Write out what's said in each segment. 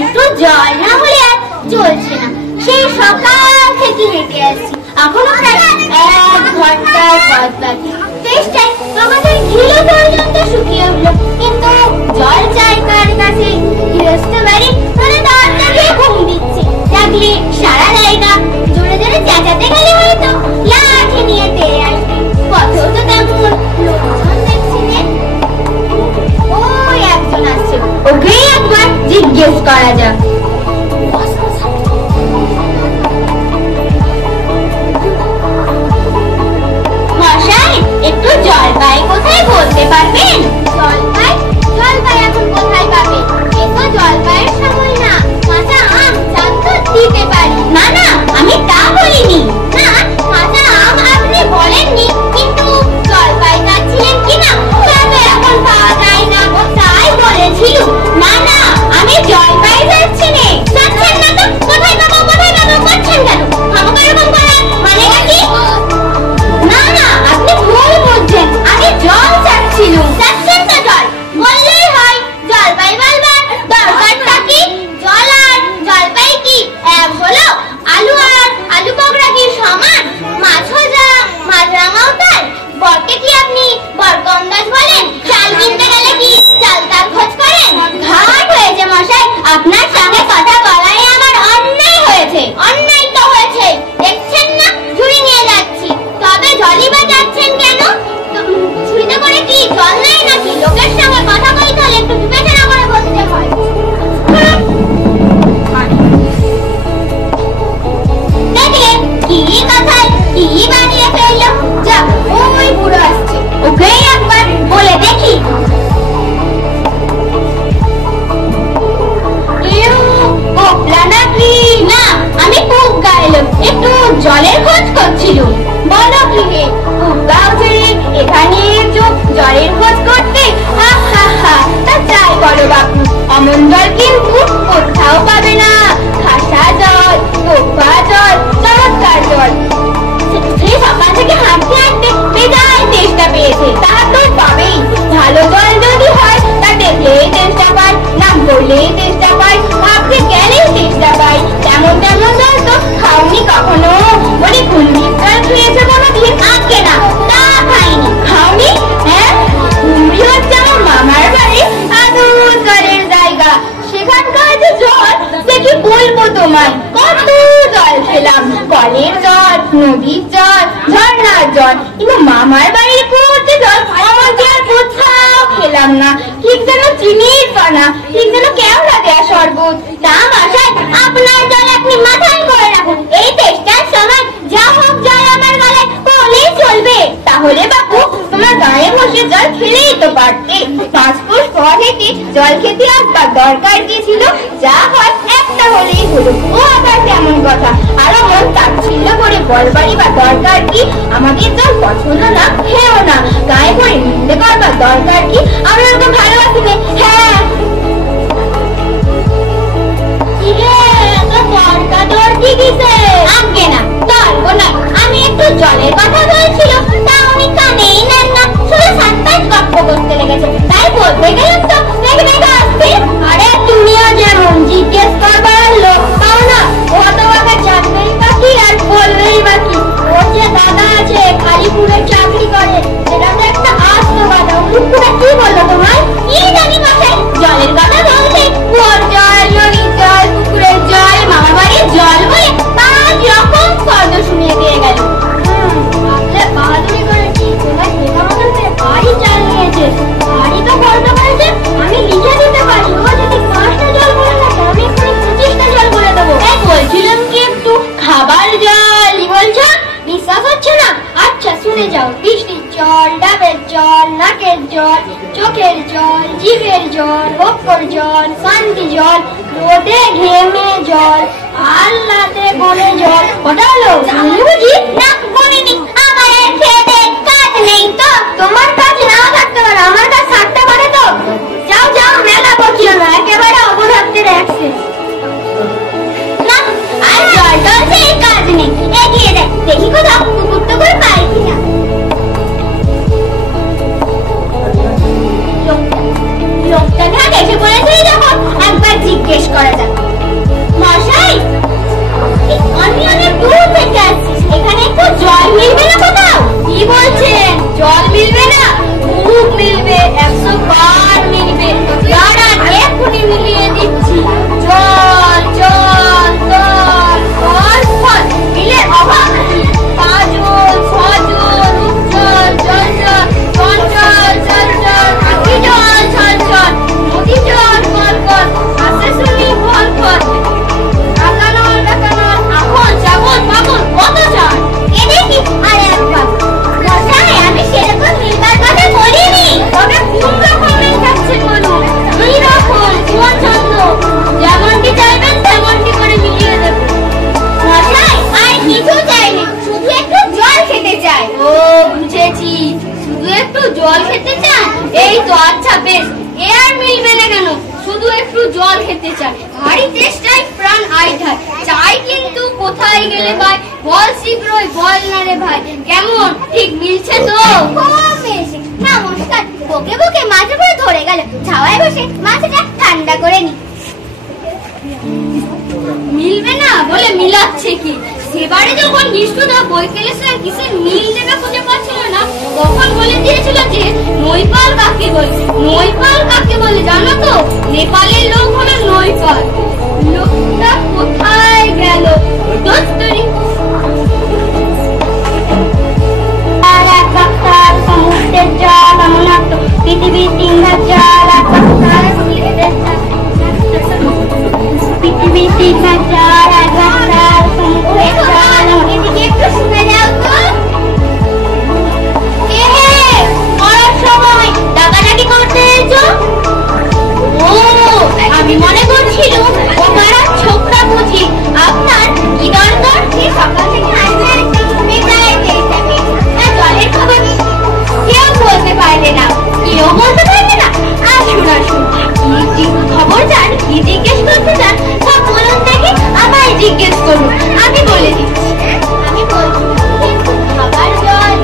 একটু জল না হলে আর চলছে না। সেই সকাল থেকে হেঁটে আসছি, এখনো প্রায় 1 ঘন্টার পথ বাকি। চেষ্টায় আমাদের ঘিলো পর্যন্ত শুকিয়ে উঠলো, কিন্তু জল চাই কার কাছে? গৃহস্থ বাড়ি মানে দরজা দিয়ে ঘুম দিচ্ছে, ডাকলে সারা জায়গা, জোরে জোরে চেঁচাতে গেলে হয়তো লাঠি নিয়ে তেড়ে আসবে। পথেও তো তেমন লোকজন দেখছি না। ওই একজন আসছে, ওকেই একবার জিজ্ঞেস করা যাক। মশাই, একটু জলপাই কোথায় বলতে পারবেন? জলপাই? জলপাই এখন কোথায় পাবেন? এ তো জলপাইয়ের সময় না। কাঁচা আম চান তো দিতে পারি। না না, আমি তা বলিনি। না, কাঁচা আম আপনি বলেননি, কিন্তু জলপাই চাচ্ছিলেন কিনা তা তো এখন পাওয়া যায় না, তাই বলেছিল। না না, আমি জলপাই চাচ্ছি না। চাচ্ছেন না তো কোথায় পাবো কোথায় পাবো করছেন কেন? আমাকে এরকম করার মানে কি? না না, আপনি ভুল বুঝছেন, আমি জল চাচ্ছিলাম। চাচ্ছেন তো জল, বললেই হয়। জলপাই বলবার দরকারটা কি? জল আর জলপাই কি এক হলো? আলু আর আলু পকড়া কি সমান? মাছও যা মাছরাঙাও তাই। বরকে কি আপনি বরকন্দাজ বলেন? চাল কিনতে গেলে কি চাল তার খোঁজ করেন? ঘাট হয়েছে মশাই, আপনার সঙ্গে কথা বলাই আমার অন্যায় হয়েছে। অন্যায় তো হয়েছে, দেখছেন না ঝুড়ি নিয়ে যাচ্ছি। তবে জলই বা যাচ্ছেন কেন? ঝুড়িতে করে কি জল নেয় নাকি? লোকের সঙ্গে কথা বলতে হলে একটু বিবেচনা করে বলতে হয়। দেখলেন কি কথায় কি বানিয়ে ফেললো। যা, ওই বুড়ো আসছে, ওকেই একবার বলে দেখি। না, আমি খুব গাইলাম, একটু জলের খোঁজ করছিলাম। বলো কি হে, খুব গাও ছেড়ে এখানে জলের খোঁজ করতে? তা চাই বলো বাপু, এমন জল কিন্তু কোথাও পাবে না। খাসা জল, টোপা জল, চমৎকার জল। সে সকাল থেকে হাঁটতে হাঁটতে বেজায় চেষ্টা পেয়েছে, তা তো পাবেই। ভালো জল যদি হয় তা দেখলেই চেষ্টা পাই, নাম করলেই চেষ্টা পাই, ভাবতে গেলেই চেষ্টা পাই। তেমন তেমন জল তো খাওনি কখনো। বলি কুমড়ির জল খেয়েছে কোনোদিন? আজকে না, তা খাইনি। খাওনি? হ্যাঁ, কুমড়ি হচ্ছে আমার মামার বাড়ি, আদর জলের জায়গা। সেখানকার যে জল সে কি বলবো তোমায়, কত জল খেলাম। কলের জল, নদীর জল, ঝর্ণার জল, কিন্তু মামার বাড়ির কুয়োতে জল আমাকে আর কোথাও খেলাম না। ঠিক যেন চিনির পানা, ঠিক যেন কেওড়া দেয়া শরবত। তা মশাই, আপনার জল আপনি মাথায় করে রাখুন। এই চেষ্টার সময় যা হোক জল আমার গলায় পড়লেই চলবে। তাহলে বাপু, তোমার গায়ে বসে জল খেলেই তো পারতে। 5 কোষ পর হেঁটে জল খেতে আসবার দরকার কি ছিল? যা হয় একটা হলেই হলো। ও আবার কেমন কথা? আরো মন তাচ্ছিল্য করে বলবারই বা দরকার কি? আমাদের জল পছন্দ না, খেও না। গায়ে করে নিন্দে করবার দরকার কি? আমরা ওকে ভালোবাসি না। হ্যাঁ, আমি একটু জলের কথা বলছিল, তা উনি কানেই নেন না, শুধু 7-8 গপ্প করতে লেগেছে। তাই বলতে গেলাম তো দেখে দেখে আসছি। আরে তুমিও যেমন জিজ্ঞেস করবার লোক পাও না, ও তো ওকে জানবেই বাকি আর বলবেই বাকি। ওর যে দাদা আছে কালীপুরে চাকরি করে, সেটা তো একটা আস্ত কথা। মুখটা কি বললো তোমায়? কি জানি মশাই, জলের কথা বলতে কুয়োর জল, নদীর জল, পুকুরের জল, মামা বাড়ির জল বলে 5 রকম শব্দ শুনিয়ে দিয়ে গেল। বাহাদুরি করেছি, তোমার দেখা মতো বাড়ি চালিয়েছে। বাড়ি তো করতে পারছে, আমি লিখে দিতে পারি। ও যদি 5টা জল বলে থাকে, আমি এখানে 25টা জল বলে দেবো। বলছিলাম কি একটু খাবার জলই বলছো? বিশ্বাস হচ্ছে না? আচ্ছা শুনে যাও। বৃষ্টির জল, ডাবের জল, নাকের জল, চোখের জল, জিভের জল, বক্ষর জল, শান্তি জল, রোদে ঘেমে জল, আল্লাতে বনে জল। ওটা হলো বুঝি না? বলিনি। আমার খেতে কাজ নেই তো। তোমার কাজ নাও থাকতে পারে, আমার কাজ থাকতে পারে তো। যাও যাও, মেলা বকিও না, একেবারে অপরাধের অ্যাক্সেস। না, আর জল টল সেই কাজ নেই। এগিয়ে দেখ, দেখি কোথাও কুকুর টুকুর পাই কিনা। বল শীঘ্রই, বল না রে ভাই, কেমন ঠিক মিলছে তো? খুব মিলছে। নমস্কার। বকে বকে মাঝে করে ধরে গেল, ছাওয়ায় বসে মাথাটা ঠান্ডা করে নি। মিলবে না বলে মিলাচ্ছে কি? সেবারে যখন বিষ্ণুদা বৈকালেশ্বর কিসের মিল জায়গা খুঁজে পাচ্ছিল না, তখন বলে দিয়েছিল যে নৈপাল কাকে বলে। নৈপাল কাকে বলে জানো তো? নেপালের লোক হলো নৈপাল। লোকটা কোথায় গেল? দোস্তরি সমুদ্রের জল অমনাক্ত, পৃথিবীর তিনধার জল পৃথিবীর তিনধার জল একবার সমুদ্রের জল। এদিকে একটু শুনে যাও তো। পড়ার সময় ডাকাডাকি করতে এসো? ও, আমি মনে করছিলাম ও পাড়ার ছোকরা বুঝি। আপনার কি দরকার? সকাল থেকে আসলে জলের খবর কেউ বলতে পারবে না, কেউ বলতে পারবে না। আসুন আসুন, কি খবর চান, কি জিজ্ঞেস করতে চান সব বলুন দেখি। আমায় জিজ্ঞেস করুন, আমি বলে দিচ্ছি। আমি বলছি খাবার জল।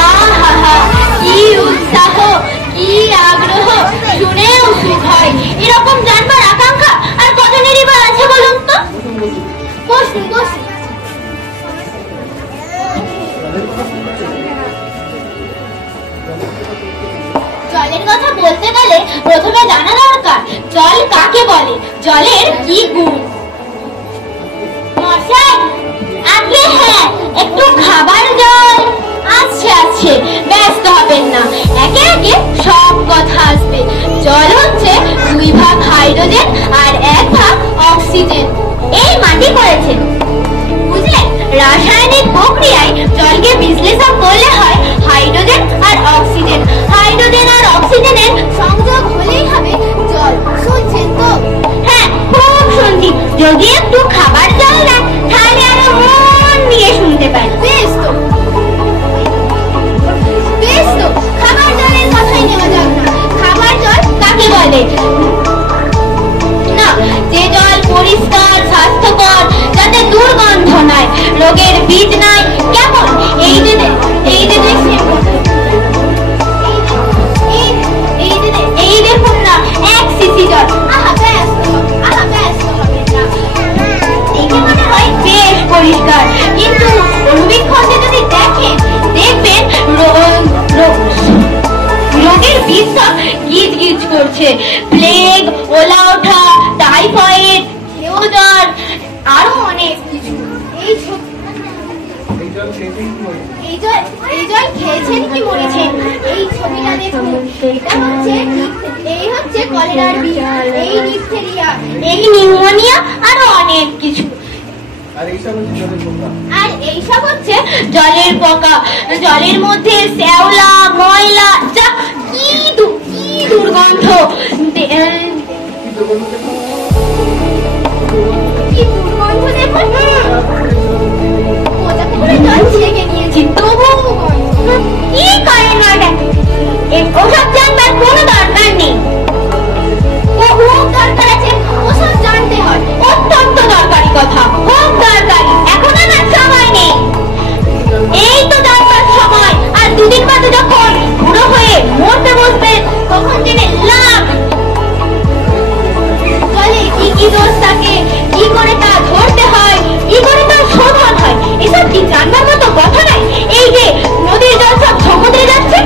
আহা, কি উৎসাহ, কি আগ্রহ, শুনেও সুখ হয়। এরকম জানবার আকাঙ্ক্ষা আর কজনেরই বা আছে বলুন তো? বসুন বসুন। জলের কথা বলতে গেলে প্রথমে জানা দরকার জল কাকে বলে, জলের কি গুণ। মশাই, আগে হ্যাঁ একটু খাবার জল। আচ্ছা আছে, ব্যস্ত হবেন না, একে একে সব কথা আসবে। জল হচ্ছে 2 ভাগ হাইড্রোজেন আর 1 ভাগ অক্সিজেন। এই মাটি করেছেন বুঝলেন? রাসায়নিক প্রক্রিয়ায় জলকে বিশ্লেষণ করলে হয় হাইড্রোজেন আর অক্সিজেন। হাইড্রোজেন আর অক্সিজেনের সংযোগ হলেই হবে জল। শুনছেন তো? হ্যাঁ, খুব শুনছি। যদি একটু খাবার জল দেন তাহলে আরো মন দিয়ে শুনতে পারি। বেশ তো, খাবার জলের কথাই নেওয়া যাক না। খাবার জল কাকে বলে? না, যে জল পরিষ্কার স্বাস্থ্যকর, যাতে দুর্গন্ধ নাই, রোগের বীজ নাই। কেমন এই যে দেখুন না, 1 সিসি জল। আহা ব্যস্ত হবে না, দেখে মনে হয় বেশ পরিষ্কার, কিন্তু অনুবীক্ষণে যদি দেখেন দেখবেন রোগের বীজ সব গিজ গিজ করছে। প্লেগ, ওলা ওঠা, টাইফয়েড, জ্বর, আরো অনেক কিছু। এই জল খেয়েছেন কি মরেছেন? এই ছবিটা দেখুন, এই হচ্ছে কলেরার বীজ, এই ডিপথেরিয়া, এই নিউমোনিয়া, আরো অনেক কিছু। আর এইসব হচ্ছে জলের পোকা। জলের মধ্যে শ্যাওলা, ময়লা, যা কি দুর্গন্ধ, দেখুন। জল ছেঁকে নিয়েছি, তবু কি করেন না? ওসব জানবার কোনো দরকার নেই। খুব দরকার আছে, ওসব জানতে হয়। অত্যন্ত দরকারি কথা, খুব দরকারি। এখন আমার সময় নেই। এই তো দরকার সময়। আর 2 দিন বাদে যখন বুড়ো হয়ে মরতে বসবেন তখন জেনে লাভ। জলে কি কি দোষ থাকে, কি করে তা ধরতে হয়, কি করে তা শোধন হয়, এসব কি জানবার মতো কথা নাই? এই যে নদীর জল সব সমুদ্রে যাচ্ছে,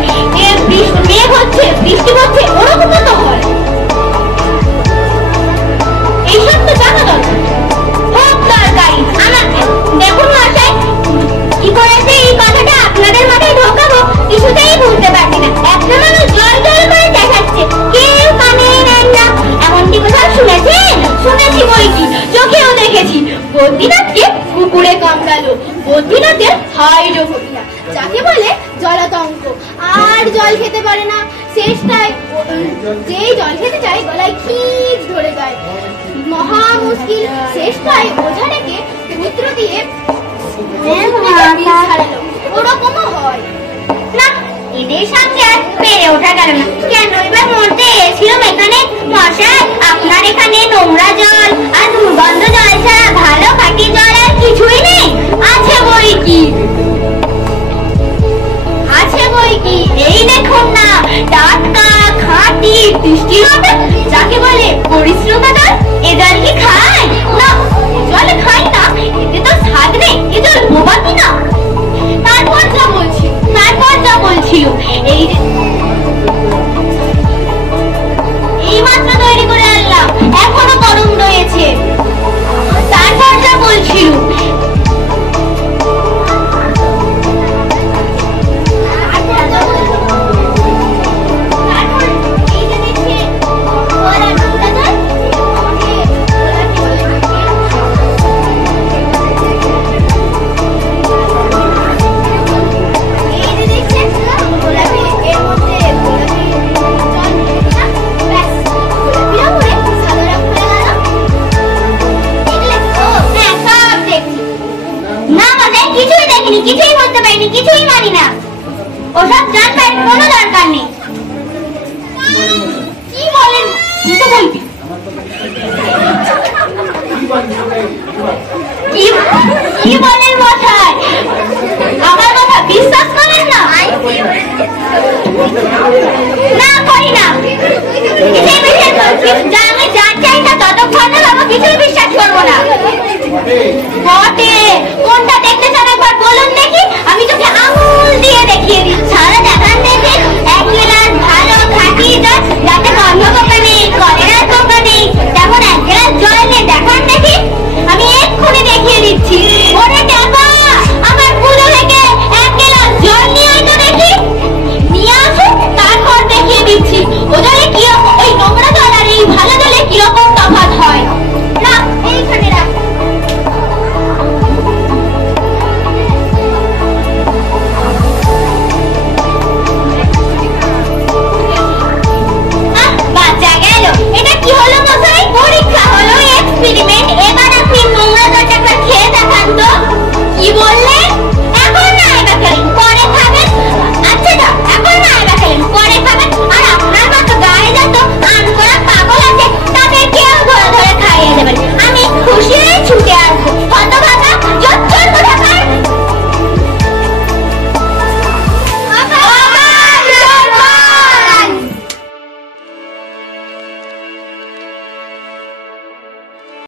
মেঘ হচ্ছে, বৃষ্টি হচ্ছে, ওরকম তো হয়। এইসব তো জানা দরকার, খুব দরকারি। আমার দেখুন মশাই, কি করেছে এই কথাটা আপনাদের মাথায় ঢোকাবো কিছুতেই বুঝতে পারছি না। একটা মানুষ জল জল করে দেখাচ্ছে, কেউ কানে নেন না। এমনটি কোথাও শুনেছেন? শুনেছি বইকি, চোখেও দেখেছি। বদ্রীনাথকে কুকুরে কামড়ালো। বদ্রীনাথের হাইড্রোফোবিয়া, যাকে বলে জলাতঙ্ক। আর জল খেতে পারে না। শেষটায় যেই জল খেতে চায় গলায় খিচ ধরে যায়, মহা মুশকিল। শেষটায় ওঝা ডেকে পুত্র দিয়ে ওরকমও হয় না। এদের সঙ্গে আর পেরে ওঠা গেল না। কেন এবার মরতে এসেছিলাম এখানে? মশাই, আপনার এখানে নোংরা জল আর দুর্গন্ধ জল ছাড়া ভালো খাঁটি জল আর কিছুই নেই? কিছুই দেখিনি, কিছুই বুঝতে পারিনি, কিছুই মানি না। ওসব জানবার কোনো দরকার নেই। কি বলেন? তুই তো বলবি। কি বলেন